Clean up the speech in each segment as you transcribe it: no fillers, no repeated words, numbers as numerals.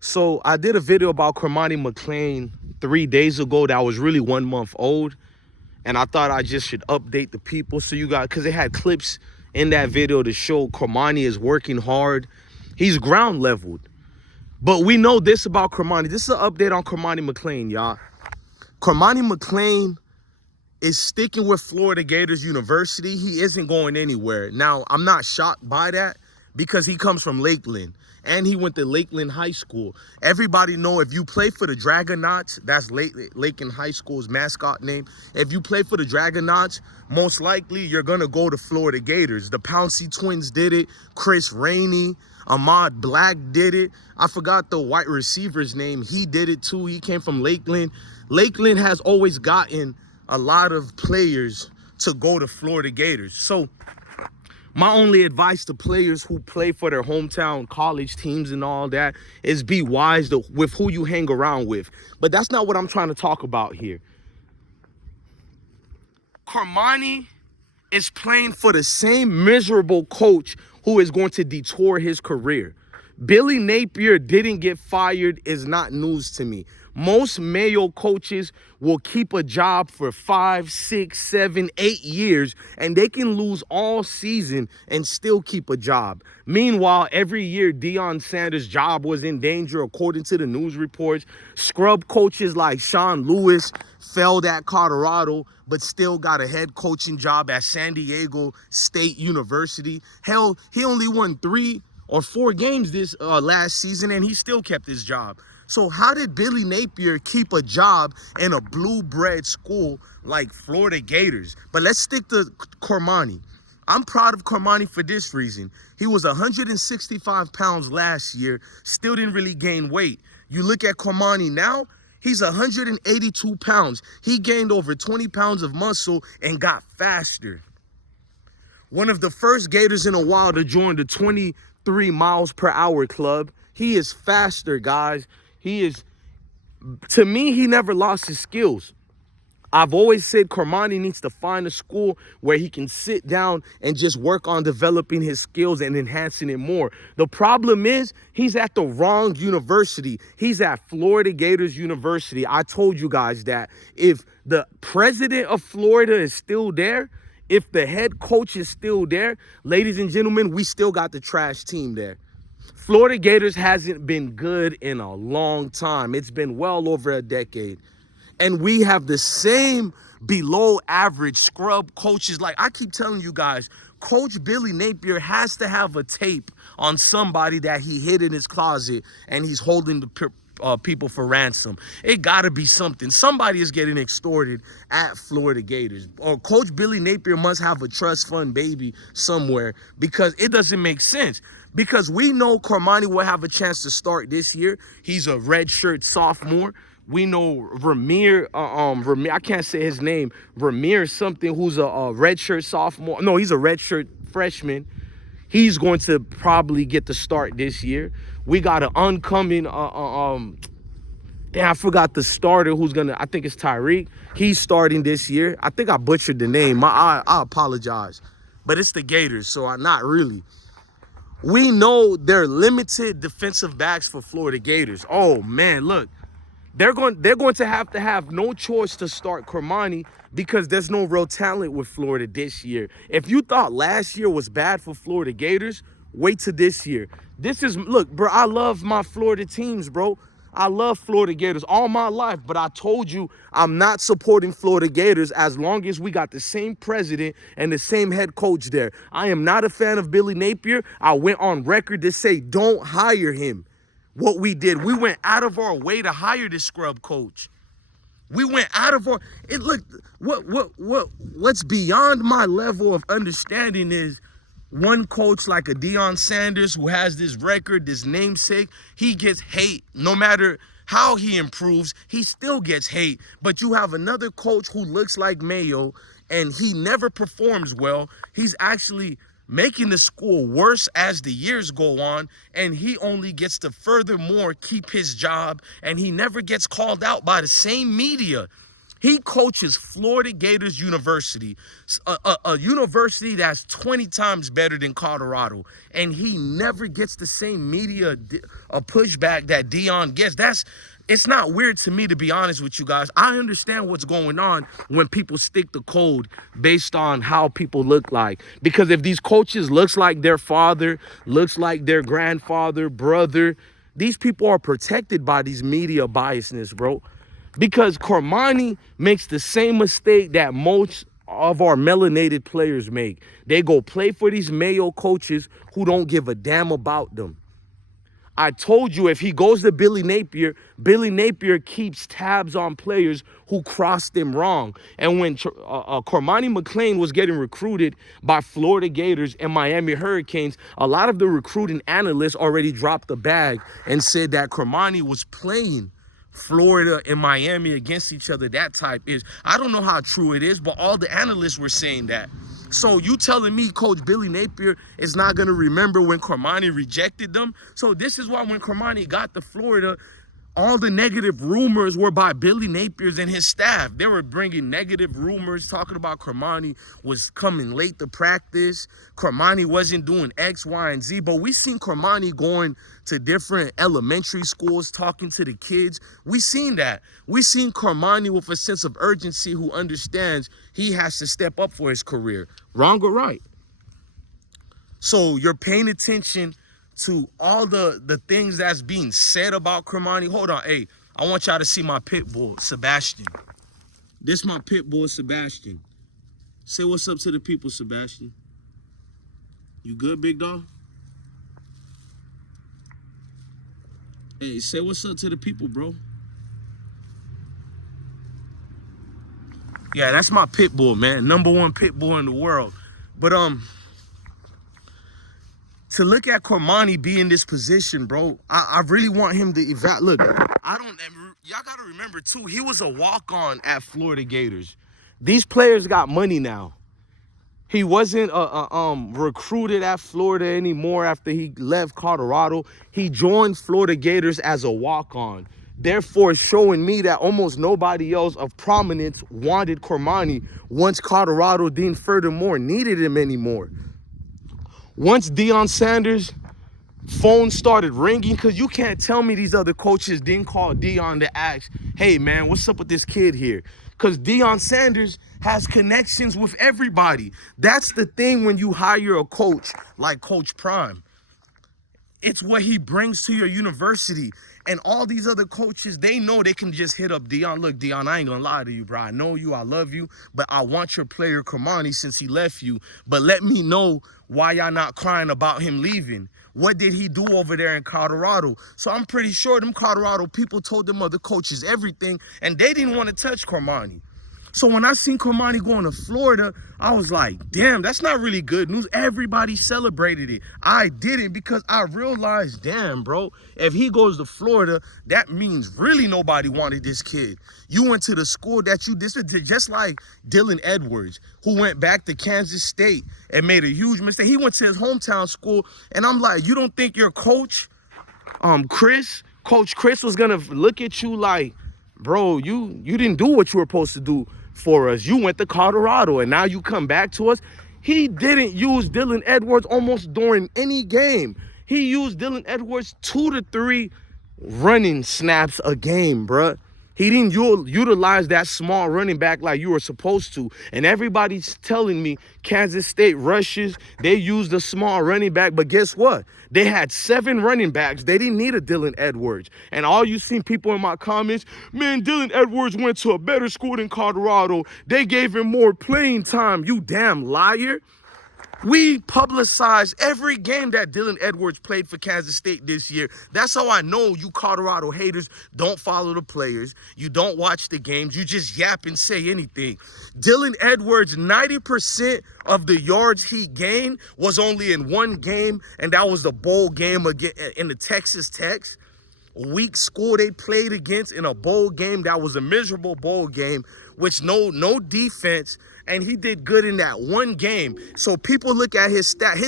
So I did a video about Cormani McClain 3 days ago that was really 1 month old. And I thought I just should update the people so you guys, because they had clips in that video to show Cormani is working hard. He's ground leveled. But we know this about Cormani. This is an update on Cormani McClain, y'all. Cormani McClain is sticking with Florida Gators University. He isn't going anywhere. Now, I'm not shocked by that because he comes from Lakeland and he went to Lakeland High School. Everybody know if you play for the Dragonauts, that's Lakeland High School's mascot name. If you play for the Dragonauts, most likely you're going to go to Florida Gators. The Pouncey twins did it. Chris Rainey, Ahmad Black did it. I forgot the wide receiver's name. He did it too. He came from Lakeland. Lakeland has always gotten a lot of players to go to Florida Gators. So my only advice to players who play for their hometown college teams and all that is be wise with who you hang around with. But that's not what I'm trying to talk about here. Cormani is playing for the same miserable coach who is going to detour his career. Billy Napier didn't get fired is not news to me. Most Mayo coaches will keep a job for 5, 6, 7, 8 years, and they can lose all season and still keep a job. Meanwhile, every year, Deion Sanders' job was in danger, according to the news reports. Scrub coaches like Sean Lewis failed at Colorado, but still got a head coaching job at San Diego State University. Hell, he only won 3 or 4 games this last season, and he still kept his job. So how did Billy Napier keep a job in a blue-bread school like Florida Gators? But let's stick to Cormani. I'm proud of Cormani for this reason. He was 165 pounds last year, still didn't really gain weight. You look at Cormani now, he's 182 pounds. He gained over 20 pounds of muscle and got faster. One of the first Gators in a while to join the 23 miles per hour club. He is faster, guys. He is, to me, he never lost his skills. I've always said Cormani needs to find a school where he can sit down and just work on developing his skills and enhancing it more. The problem is he's at the wrong university. He's at Florida Gators University. I told you guys that if the president of Florida is still there, if the head coach is still there, ladies and gentlemen, we still got the trash team there. Florida Gators hasn't been good in a long time. It's been well over a decade. And we have the same below average scrub coaches. Like I keep telling you guys, Coach Billy Napier has to have a tape on somebody that he hid in his closet and he's holding the people for ransom. It gotta be something. Somebody is getting extorted at Florida Gators. Or Coach Billy Napier must have a trust fund baby somewhere because it doesn't make sense. Because we know Cormani will have a chance to start this year. He's a redshirt sophomore. We know Ramir, I can't say his name, Ramir something, who's a redshirt sophomore. No, he's a redshirt freshman. He's going to probably get the start this year. We got an oncoming, damn, I forgot the starter who's gonna, I think it's Tyreek. He's starting this year. I think I butchered the name. I apologize. But it's the Gators, so not really. We know they're limited defensive backs for Florida Gators. Oh, man, look. They're going to have no choice to start Cormani because there's no real talent with Florida this year. If you thought last year was bad for Florida Gators, wait till this year. Look, bro, I love my Florida teams, bro. I love Florida Gators all my life, but I told you I'm not supporting Florida Gators as long as we got the same president and the same head coach there. I am not a fan of Billy Napier. I went on record to say don't hire him. What we did, we went out of our way to hire this scrub coach. We went out of our, what's beyond my level of understanding is one coach like a Deion Sanders who has this record, this namesake, he gets hate. No matter how he improves, he still gets hate. But you have another coach who looks like Mayo and he never performs well. He's actually making the school worse as the years go on, and he only gets to furthermore keep his job, and he never gets called out by the same media. He coaches Florida Gators University, a university that's 20 times better than Colorado, and he never gets the same media pushback that Deion gets. It's not weird to me, to be honest with you guys. I understand what's going on when people stick the code based on how people look like. Because if these coaches looks like their father, looks like their grandfather, brother, these people are protected by these media biasness, bro. Because Cormani makes the same mistake that most of our melanated players make. They go play for these Mayo coaches who don't give a damn about them. I told you, if he goes to Billy Napier keeps tabs on players who crossed him wrong. And when Cormani McClain was getting recruited by Florida Gators and Miami Hurricanes, a lot of the recruiting analysts already dropped the bag and said that Cormani was playing Florida and Miami against each other. That type is, I don't know how true it is, but all the analysts were saying that. So you telling me Coach Billy Napier is not going to remember when Cormani rejected them? So this is why when Cormani got to Florida, all the negative rumors were by Billy Napier's and his staff. They were bringing negative rumors, talking about Cormani was coming late to practice. Cormani wasn't doing X, Y, and Z. But we seen Cormani going to different elementary schools, talking to the kids. We seen that. We seen Cormani with a sense of urgency who understands he has to step up for his career. Wrong or right? So you're paying attention to all the things that's being said about Cormani. Hold on, hey, I want y'all to see my pit bull, Sebastian. This my pit bull, Sebastian. Say what's up to the people, Sebastian. You good, big dog? Hey, say what's up to the people, bro. Yeah, that's my pit bull, man. #1 pit bull in the world. But to look at Cormani be in this position, bro, I really want him to look, y'all got to remember, too, he was a walk-on at Florida Gators. These players got money now. He wasn't recruited at Florida anymore after he left Colorado. He joined Florida Gators as a walk-on. Therefore, showing me that almost nobody else of prominence wanted Cormani once Colorado didn't furthermore needed him anymore. Once Deion Sanders' phone started ringing, because you can't tell me these other coaches didn't call Deion to ask, hey, man, what's up with this kid here? Because Deion Sanders has connections with everybody. That's the thing when you hire a coach like Coach Prime. It's what he brings to your university. And all these other coaches, they know they can just hit up Deion. Look, Deion, I ain't gonna lie to you, bro. I know you, I love you, but I want your player Cormani since he left you. But let me know why y'all not crying about him leaving. What did he do over there in Colorado? So I'm pretty sure them Colorado people told them other coaches everything, and they didn't want to touch Cormani. So when I seen Cormani going to Florida, I was like, damn, that's not really good news. Everybody celebrated it. I didn't, because I realized, damn, bro, if he goes to Florida, that means really nobody wanted this kid. You went to the school that you disrespected, just like Dylan Edwards, who went back to Kansas State and made a huge mistake. He went to his hometown school, and I'm like, you don't think your coach, Coach Chris was going to look at you like, bro, you didn't do what you were supposed to do for us. You went to Colorado, and now you come back to us. He didn't use Dylan Edwards almost during any game. He used Dylan Edwards 2 to 3 running snaps a game, bruh. He didn't utilize that small running back like you were supposed to. And everybody's telling me Kansas State rushes, they used a small running back. But guess what? They had 7 running backs. They didn't need a Dylan Edwards. And all you seen people in my comments, man, Dylan Edwards went to a better school than Colorado. They gave him more playing time. You damn liar. We publicized every game that Dylan Edwards played for Kansas State this year. That's how I know you Colorado haters don't follow the players. You don't watch the games. You just yap and say anything. Dylan Edwards, 90% of the yards he gained was only in one game, and that was the bowl game again in the Texas Techs. Weak school they played against in a bowl game. That was a miserable bowl game, which no defense, and he did good in that one game. So people look at his stat.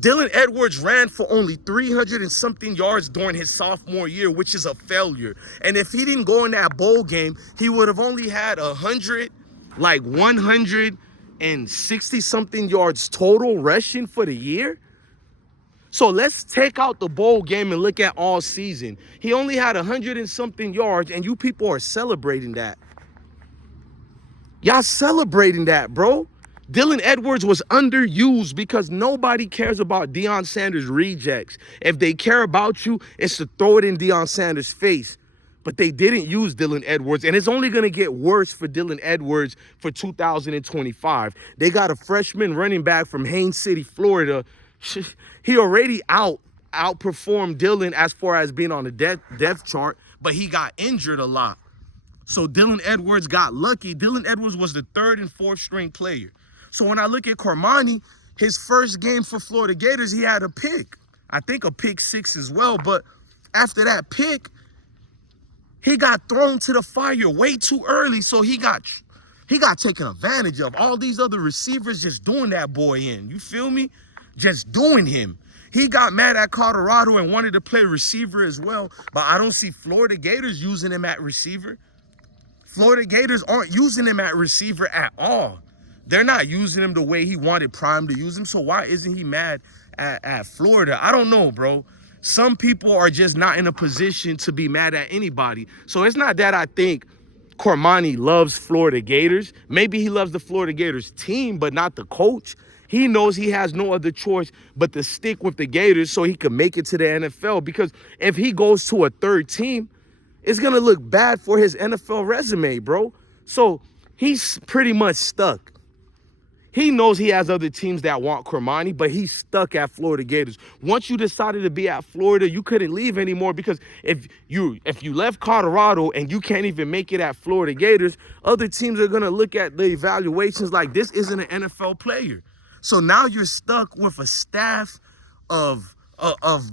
Dylan Edwards ran for only 300 and something yards during his sophomore year, which is a failure. And if he didn't go in that bowl game, he would have only had 160 something yards total rushing for the year. So let's take out the bowl game and look at all season. He only had 100 and something yards, and you people are celebrating that. Y'all celebrating that, bro. Dylan Edwards was underused because nobody cares about Deion Sanders rejects. If they care about you, it's to throw it in Deion Sanders' face. But they didn't use Dylan Edwards, and it's only going to get worse for Dylan Edwards for 2025. They got a freshman running back from Haines City, Florida. He already outperformed Dylan as far as being on the depth chart, but he got injured a lot. So Dylan Edwards got lucky. Dylan Edwards was the 3rd and 4th string player. So when I look at Cormani, his first game for Florida Gators, he had a pick. I think a pick 6 as well. But after that pick, he got thrown to the fire way too early. So he got taken advantage of. All these other receivers just doing that boy in. You feel me? Just doing him. He got mad at Colorado and wanted to play receiver as well. But I don't see Florida Gators using him at receiver. Florida Gators aren't using him at receiver at all. They're not using him the way he wanted Prime to use him. So why isn't he mad at Florida? I don't know, bro. Some people are just not in a position to be mad at anybody. So it's not that I think Cormani loves Florida Gators. Maybe he loves the Florida Gators team, but not the coach. He knows he has no other choice but to stick with the Gators so he can make it to the NFL. Because if he goes to a third team, it's going to look bad for his NFL resume, bro. So he's pretty much stuck. He knows he has other teams that want Cormani, but he's stuck at Florida Gators. Once you decided to be at Florida, you couldn't leave anymore, because if you left Colorado and you can't even make it at Florida Gators, other teams are going to look at the evaluations like this isn't an NFL player. So now you're stuck with a staff of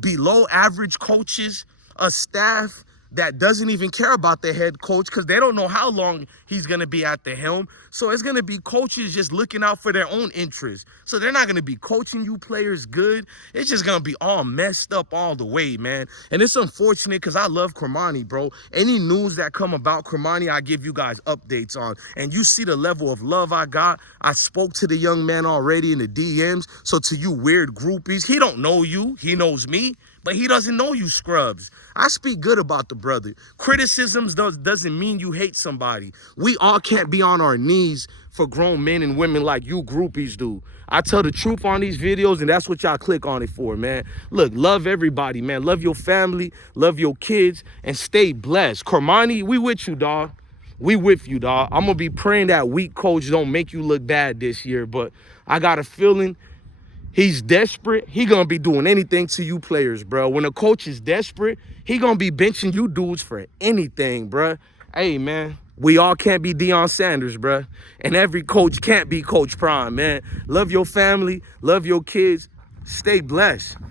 below average coaches, a staff that doesn't even care about the head coach because they don't know how long he's going to be at the helm. So it's going to be coaches just looking out for their own interests. So they're not going to be coaching you players good. It's just going to be all messed up all the way, man. And it's unfortunate because I love Cormani, bro. Any news that come about Cormani, I give you guys updates on. And you see the level of love I got. I spoke to the young man already in the DMs. So to you weird groupies, he don't know you. He knows me. But he doesn't know you scrubs. I speak good about the brother. Criticisms doesn't mean you hate somebody. We all can't be on our knees for grown men and women like you groupies do. I tell the truth on these videos, and that's what y'all click on it for, man. Look, love everybody, man. Love your family, love your kids, and stay blessed. Cormani, we with you, dog. We with you, dog. I'm going to be praying that weak coach don't make you look bad this year, but I got a feeling he's desperate. He gonna be doing anything to you players, bro. When a coach is desperate, he gonna be benching you dudes for anything, bro. Hey, man, we all can't be Deion Sanders, bro. And every coach can't be Coach Prime, man. Love your family, love your kids. Stay blessed.